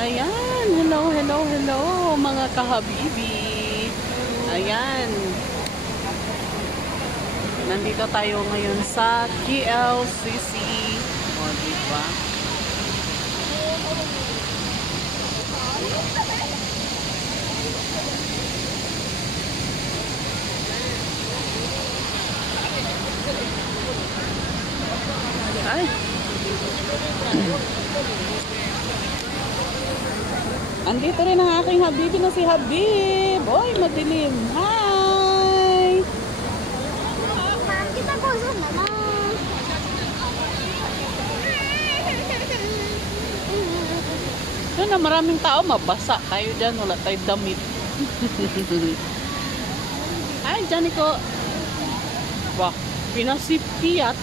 Ayan, hello, hello, hello mga kahabibi. Ayan. Nandito tayo ngayon sa KLCC. O, diba? Ay. Andito rin ang aking habibi na si Habib. Oy, madilim. Hi! Ma'am, kita po sa mama. Doon na maraming tao, mabasa tayo dyan. Wala tayo damit. Ay, dyan ko. Wah, pinasipiyat.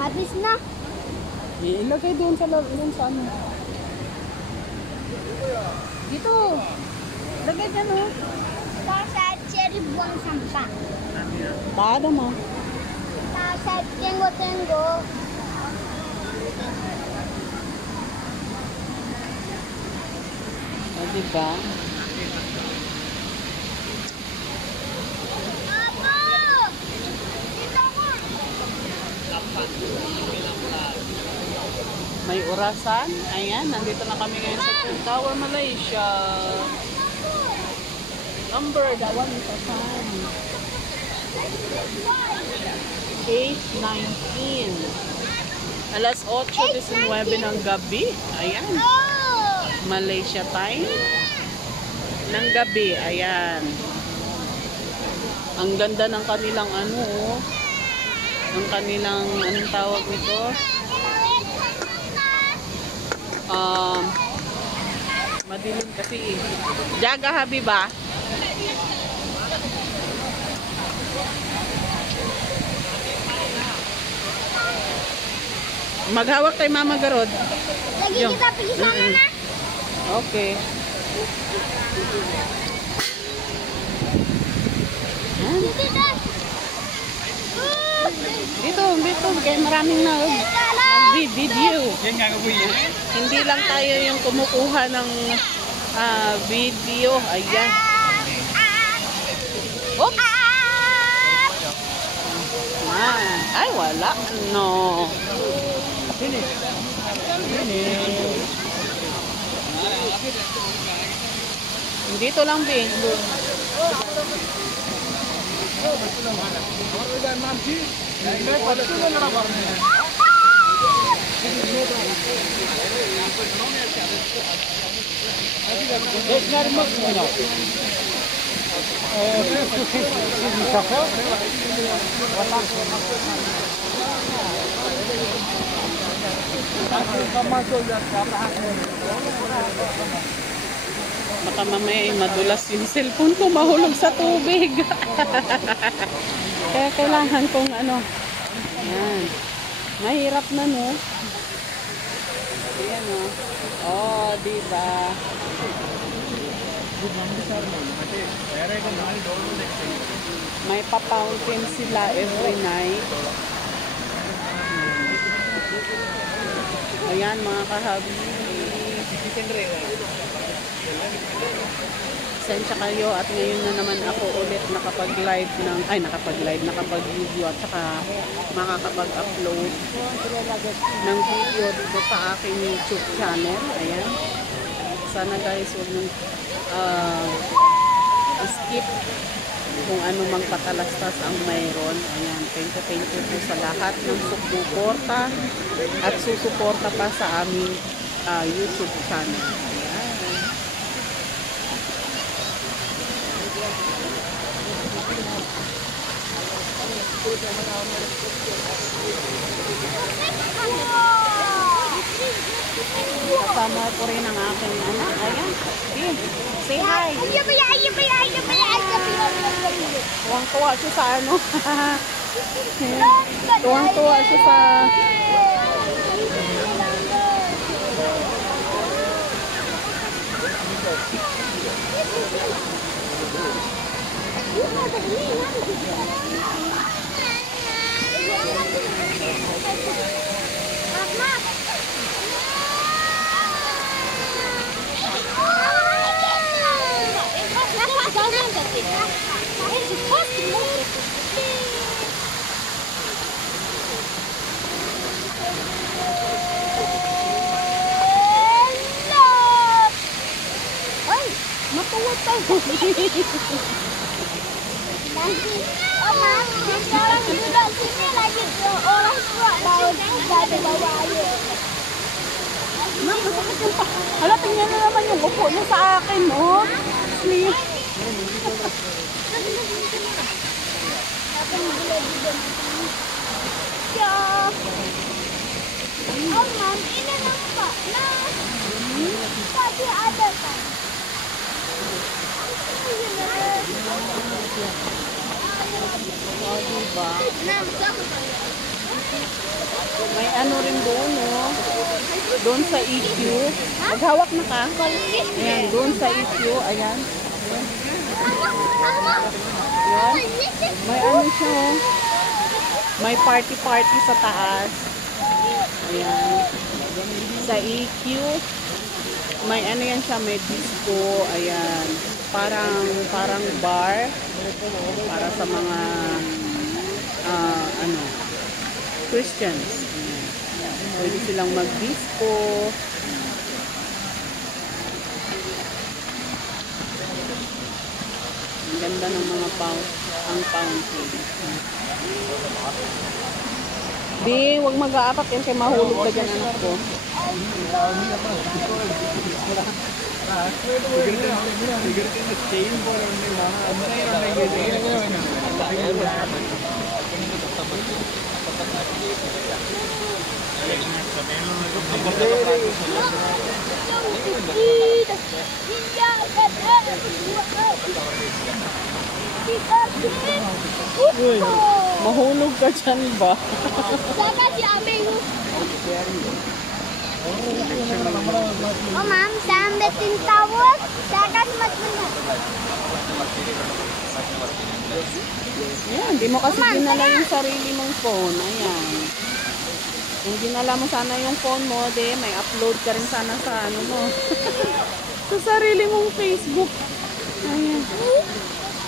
Habis na. Ilagay doon sa ano. Dito. Lagay dyan, oh. Sa cherry buang sampa. Tada mo. Sa tengo. O, diba? Apo! Dito ko! May orasan. Ayan, nandito na kami ngayon sa Twin Tower, Malaysia. Number, that one is a fan. 8:19. Alas 8:19 ng gabi. Ayan. Oh! Malaysia time. Ng gabi. Ayan. Ang ganda ng kanilang ano, oh. Ang kanilang, anong tawag nito? Madilim kasi eh. Jaga, Habiba. Maghawak kay Mama Garod. Lagi Yung. kita pergi sana na. Okay. Dito na. Dito. Kaya maraming nag-video. Hindi lang tayo yung kumukuha ng video. Ayan. Oops. Ay, wala. No. Dito lang, Bin. Baka mamaya madulas yung cellphone ko, mahulog sa tubig. Kaya kailangan kong ano. Ayan. Mahirap na, no? Ayan, no? Oh, diba? May pa-fountain sila every night. Ayan, mga kahabi. Sensya kayo at ngayon na naman ako ulit nakapag-video at saka makakapag-upload ng video dito sa aking YouTube channel. Ayan. Sana guys, huwag nyo skip kung ano mang patalastas ang mayroon. Ayan, thank you po sa lahat ng suporta at susuporta pa sa aming YouTube channel. Ayan. Kasama ko rin ang aking anak. Ayan. Say hi. Tuwang-tuwa siya sa ano. Tuwang-tuwa siya sa... Ay, matuwa tayo. Oh, Ma'am, sekarang duduk sini lagi orang tua mau jadi bawa air. Ma'am, masakit yung pa. Hala, tingnan na naman yung upo niya sa akin, oh. Sweet. Ya. Oh, Ma'am, ini nampak. Nah, tadi ada kan? Oh, diba? Nah, May ano rin doon, oh. Doon sa EQ. Maghawak na ka. Ayan, doon sa EQ. Ayan. Ayan. May ano siya, oh. May party-party sa taas. Ayan. Sa EQ. May ano yan siya, may disco. Ayan. Parang bar. Para sa mga ano, Christians. Ayan. Pwede silang mag-disco. Ang ganda ng mga ang fountain. Di, huwag mag-aapak yan kay mahulog ka dyan, anak ko. Uy, mahulog ka dyan ba? Saka si Abeng. Oh, Ma'am, sampai tawag. Saka si Matmuna. Ayan, di mo kasi dinala yung sarili mong phone. Ayan. Kung dinala mo sana yung phone mo, de, may upload ka rin sana sa ano mo. Sa sarili mong Facebook. Ayan.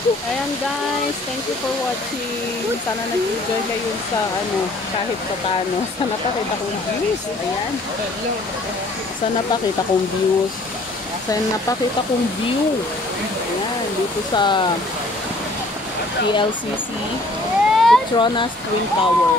Ayan guys, thank you for watching. Sana nag-enjoy kayo sa ano, kahit paano. Sana pakita kong views. Ayan. Sana pakita kong views. Sana pakita kong view. Ayan, dito sa PLCC Petronas Twin Tower.